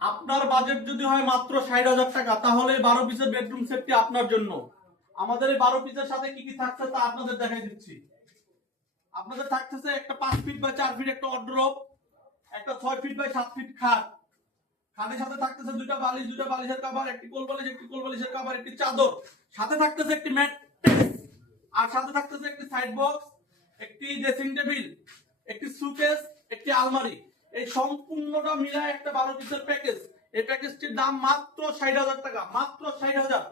আপনার বাজেট যদি হয় মাত্র 60,000 টাকা, তাহলে 12 পিসের বেডরুম সেটটি আপনার জন্য। আমাদের এই 12 পিসের সাথে কি কি থাকছে তা আপনাদের দেখাই দিচ্ছি। আপনাদের থাকতেছে একটা 5 ফিট বাই 4 ফিট একটা ওয়ারড্রপ, একটা 6 ফিট বাই 7 ফিট খাট। খাটের সাথে থাকতেছে দুইটা বালিশ, দুইটা বালিশের কভার, একটি কোল বালিশ, একটি কোল বালিশের কভার, একটি চাদর। সাথে থাকতেছে একটি ম্যাট্রেস, আর সাথে থাকতেছে একটি সাইড বক্স, একটি ড্রেসিং টেবিল, একটি সুকেস, একটি আলমারি। এই সম্পূর্ণটা মিলায় একটা 12 পিসের প্যাকেজ। এই প্যাকেজটির দাম মাত্র 60,000 টাকা, মাত্র 60,000।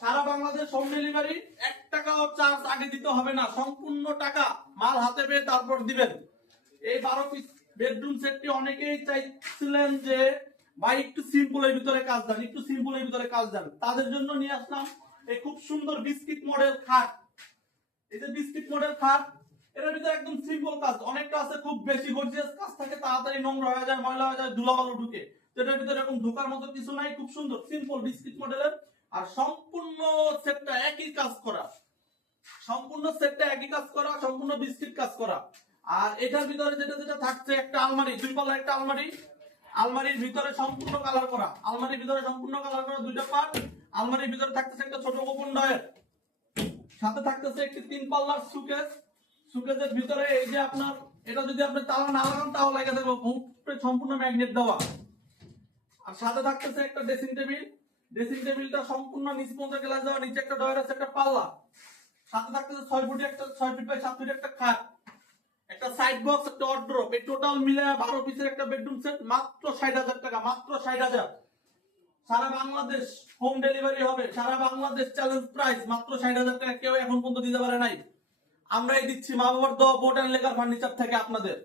সারা বাংলাদেশ হোম ডেলিভারি, 1 টাকাও চার্জ আগে দিতে হবে না, সম্পূর্ণ টাকা মাল হাতে পেয়ে তারপর দিবেন। এই 12 পিস বেডরুম সেটটি অনেকেই চাইছিলেন যে ভাই একটু সিম্পলের ভিতরে কাজ দেন, একটু সিম্পলের ভিতরে কাজ দেন। তাদের জন্য নিয়ে আসলাম এই খুব সুন্দর বিস্কিট মডেল খাট। এই যে বিস্কিট মডেল খাট, এটার ভিতরে একদম সিম্পল কাজ। অনেকটা আছে খুব বেশি গর্জিয়াস কাজ থাকে, তাড়াতাড়ি নোংরা হয়ে যায়, ময়লা হয়ে যায়, ধুলাবালু ঢুকে। তো এটার ভিতরে এরকম ঢোকার মতো কিছু নাই, খুব সুন্দর সিম্পল বিস্কিট মডেলের। আর সম্পূর্ণ সেটটা একই কাজ করা, সম্পূর্ণ সেটটা একই কাজ করা, সম্পূর্ণ বিস্কিট কাজ করা। আর এটার ভিতরে যেটা যেটা থাকছে, একটা আলমারি, 2 পাল্লা একটা আলমারি। আলমারির ভিতরে সম্পূর্ণ কালার করা, আলমারির ভিতরে সম্পূর্ণ কালার করা 2টা পার্ট। আলমারির ভিতরে থাকতেছে একটা ছোট ওপেন ডয়ার, সাথে থাকতেছে একটি 3 পাল্লার সুকেস। সুকেসের ভিতরে এই যে আপনার, এটা যদি আপনি তালা না লাগান তাও লাগে থাকবে, সম্পূর্ণ ম্যাগনেট দেওয়া। আর সাথে থাকতেছে একটা ড্রেসিং টেবিল। ড্রেসিং টেবিলটা সম্পূর্ণ নিচ পর্যন্ত গ্লাস দেওয়া, নিচে একটা ডয়ার আছে, একটা পাল্লা। সাথে থাকতেছে 6 ফিট বাই 7 ফিট একটা খাট, একটা সাইড বক্স, একটা ওয়ারড্রপ। এই টোটাল মিলে 12 পিসের একটা বেডরুম সেট, মাত্র 60,000 টাকা, মাত্র 60,000। সারা বাংলাদেশ হোম ডেলিভারি হবে, সারা বাংলাদেশ চ্যালেঞ্জ প্রাইস, মাত্র 60,000 টাকা। কেউ এখন পর্যন্ত দিতে পারে নাই। আমরাই দিচ্ছি মা বাবার দোয়া বোর্ড এন্ড লেকার ফার্নিচার থেকে আপনাদের।